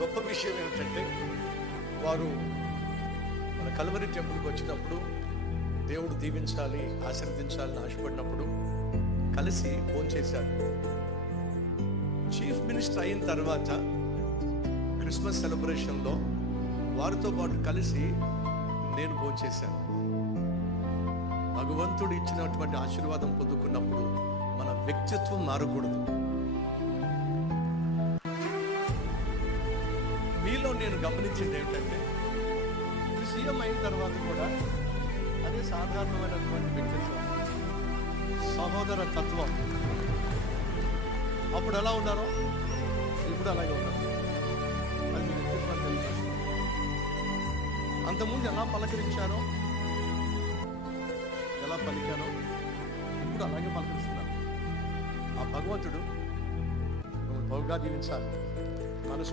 గొప్ప విషయం ఏమిటంటే, వారు మన కల్వరి టెంపుల్కి వచ్చినప్పుడు దేవుడు దీవించాలి, ఆశీర్వదించాలని ఆశపడినప్పుడు కలిసి భోంచేశారు. చీఫ్ మినిస్టర్ అయిన తర్వాత క్రిస్మస్ సెలబ్రేషన్లో వారితో పాటు కలిసి నేను భోంచేశాను. భగవంతుడు ఇచ్చినటువంటి ఆశీర్వాదం పొందుకున్నప్పుడు మన వ్యక్తిత్వం మారకూడదు. మీలో నేను గమనించింది ఏంటంటే, సీఎం అయిన తర్వాత కూడా అదే సాధారణమైనటువంటి వ్యక్తిత్వం, సహోదర తత్వం. అప్పుడు ఎలా ఉన్నారో ఇప్పుడు అలాగే ఉన్నారు. అది మీ వ్యక్తిత్వం తెలియజేస్తుంది. అంతకుముందు ఎలా పలకరించారో, ఎలా పలికారో ఇప్పుడు అలాగే పలకరిస్తున్నారు. ఆ భగవంతుడు బహుగా దీవించాలి. మనసు